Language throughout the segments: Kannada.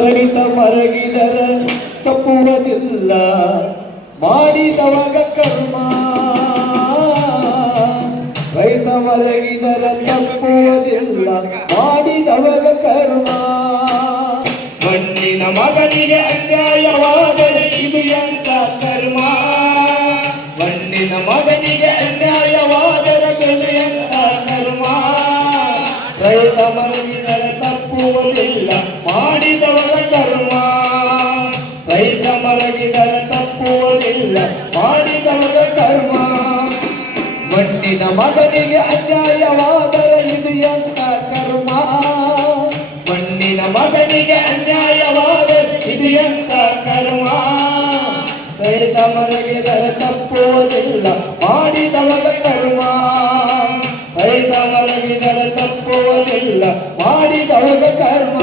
ರೈತ ಮರಗಿದರ ತಪ್ಪುವುದಿಲ್ಲ ಮಾಡಿದವಾಗ ಕರ್ಮ. ರೈತ ಮರಗಿದರ ತಪ್ಪುವುದಿಲ್ಲ ಮಾಡಿದವಾಗ ಕರ್ಮ. ಮಣ್ಣಿನ ಮಗನಿಗೆ ಅನ್ಯಾಯವಾದರೆ ಇದು ಎಂತ ಕರ್ಮ? ಮಣ್ಣಿನ ಮಗನಿಗೆ ಮಗನಿಗೆ ಅನ್ಯಾಯವಾದರೆ ಇದು ಎಂತ ಕರ್ಮ? ಮಣ್ಣಿನ ಮಗನಿಗೆ ಅನ್ಯಾಯವಾದರೆ ಇದು ಎಂತ ಕರ್ಮ? ರೈತ ದರ ತಪ್ಪುವುದಿಲ್ಲ, ಮಾಡಿದವರ ಕರ್ಮ. ರೈತ ದರ ತಪ್ಪುವುದಿಲ್ಲ, ಮಾಡಿದವರ ಕರ್ಮ.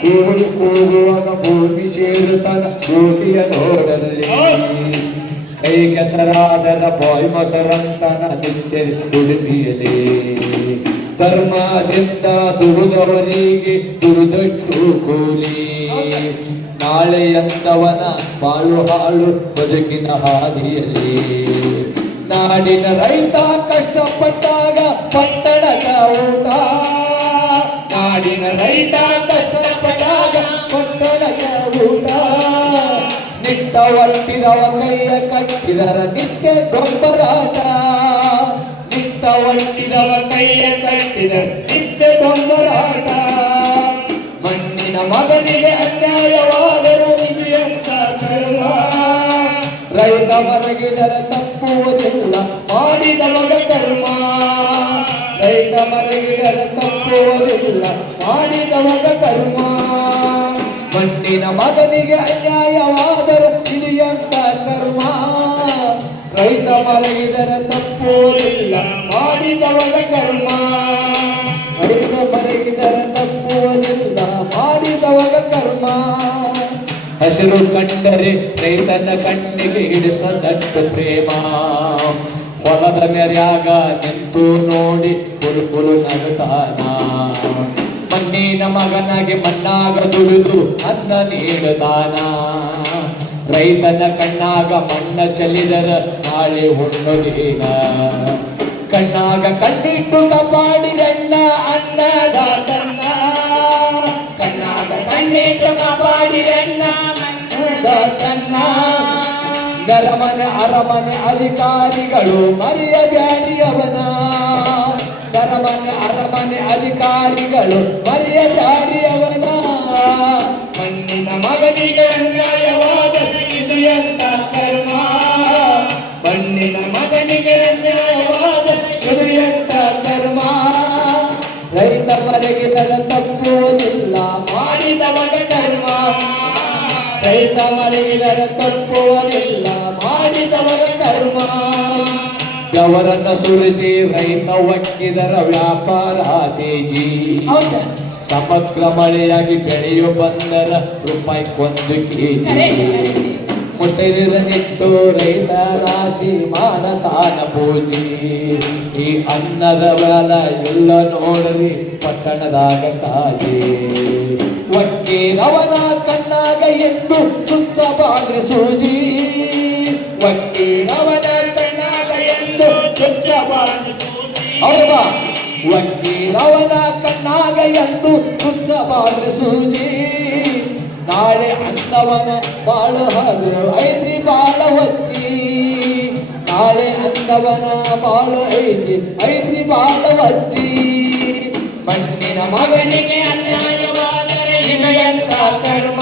ಕೂಡಿ ಕೂಗುವಾಗ ಭೂಮಿ ಸೇರುತ್ತಾನ ಭೂಮಿಯ ನೋಡಲ್ಲಿ. ಕೈ ಕೆಸರಾದರ ಬಾಯಿ ಮೊಸರಂತನ ನಿತ್ಯ ಉಡುಪಿಯಲಿ ಧರ್ಮದಿಂದ ದುಡಿದವರಿಗೆ ದುಡಿದಷ್ಟು ಕೂಲಿ. ನಾಳೆ ಎಂದವನ ಬಾಳು ಹಾಳು ಬದುಕಿನ ಹಾದಿಯಲ್ಲಿ. ನಾಡಿನ ರೈತ ಕಷ್ಟಪಟ್ಟಾಗ ಪಟ್ಟಣದ ಊಟ. ನಾಡಿನ ರೈತ ನಿಟ್ಟ ಒಟ್ಟಿದವ ಕೈಯ ಕಟ್ಟಿದರ ನಿತ್ಯ ಗೊಬ್ಬರಾಟ ನಿತ್ತ ಒಟ್ಟಿದವ ಕೈಯ ಕಟ್ಟಿದ ನಿತ್ಯ ಗೊಂಬರಾಟ ಮಣ್ಣಿನ ಮಗನಿಗೆ ಅನ್ಯಾಯವಾದರೂ ಇದು ಎಂತ ರೈತ ಮರಗಿದರ ತಪ್ಪುವುದಿಲ್ಲ ಮಾಡಿದವಾಗ ಕರ್ಮ. ರೈತ ಮರಗಿದರ ತಪ್ಪುವುದಿಲ್ಲ ಮಾಡಿದವಾಗ ಕರ್ಮ. ಮಣ್ಣಿನ ಮಗನಿಗೆ ಅನ್ಯಾಯವಾದರೂ ರೈತ ತಪ್ಪು ಇಲ್ಲ ಮಾಡಿದವನ ಕರ್ಮ. ರೈತ ಮರಗಿದರ ತಪ್ಪುವುದಿಲ್ಲ ಮಾಡಿದವನ ಕರ್ಮ. ಹಸಿರು ಕಂಡರೆ ರೈತನ ಕಣ್ಣಿಗೆ ಹಿಡಿಸದಟ್ಟು ಪ್ರೇಮ. ಹೊಲದ ಮೆರ್ಯಾಗ ನಿಂತು ನೋಡಿ ಕುರುಬುರು ನಗತಾನ. ಮಣ್ಣಿನ ಮಗನಾಗಿ ಮಣ್ಣಾಗ ದುಡಿದು ಅನ್ನ ನೀಡುತ್ತಾನ ರೈತನ ಕಣ್ಣಾಗ ಮಣ್ಣ ಚಲಿದರ ನಾಳೆ ಹುಣ್ಣುದೀನ ಕಣ್ಣಾಗ ಕಣ್ಣಿಟ್ಟು ಕಾಪಾಡಿದಣ್ಣ ದಾತಣ್ಣ ಕಣ್ಣಾಗ ಕಣ್ಣಿಟ್ಟು ಕಾಪಾಡಿದಣ್ಣ ಅನ್ನದಾತನ್ನ ಗರಮನೆ ಅರಮನೆ ಅಧಿಕಾರಿಗಳು ಮರೆಯಬ್ಯಾಡಿಯವನ ಗರಮನೆ ಅರಮನೆ ಅಧಿಕಾರಿಗಳು ಮರೆಯಬ್ಯಾಡಿಯವನ ಮಣ್ಣಿನ ಮಗನಿಗೆ ಮರಗಿದರ ತಪ್ಪುವುದಿಲ್ಲ ಮಾಡಿದವಗ ಕರ್ಮ. ರೈತ ಮರಗಿದರ ತಪ್ಪುವುದಿಲ್ಲ ಮಾಡಿದವಗ ಕರ್ಮ. ಅವರನ್ನ ಸುರಿಸಿ ರೈತ ಒಕ್ಕಿದರ ವ್ಯಾಪಾರ ತೇಜಿ ಸಮಗ್ರ ಮಳೆಯಾಗಿ ಬೆಳೆಯು ಬಂದರ ರೂಪಾಯಿ ಕೊಂದು ಕೆಜಿ. ಮುಟ್ಟಿರನಿಟ್ಟು ರೈತ ರಾಶಿ ಮಾಡತಾನ ಪೂಜಿ. ಈ ಅನ್ನದ ಬಲ ಎಲ್ಲ ನೋಡ್ರಿ ಪಟ್ಟಣದಾಗ ಕಾಜಿ ಒಕ್ಕೀರವನ ಕಣ್ಣಾಗ ಎಂದು ಸುತ್ತ ಬಾಗ್ರಿ ಸೂಜಿ. ಒಕ್ಕೀರವನ ಕಣ್ಣಾಗ ಎಂದು ಚುಚ್ಚ ಹೌದಾ ವಕೀಲವನ ಕಣ್ಣಾಗ ಎಂದು ಶುದ್ಧ ಬಾಳ್ರಿ ಸೂಜಿ. ನಾಳೆ ಅಂದವನ ಬಾಳು ಹಾಗು ಐದ್ರಿ ಬಾಳ ಹೊತ್ತಿ. ನಾಳೆ ಅಂದವನ ಬಾಳು ಐದಿ ಐದ್ರಿ ಬಾಳ ಮಣ್ಣಿನ ಮಗನಿಗೆ ಅನ್ಯಾಯವಾದರೆ ಇದು ಎಂತ ಕರ್ಮ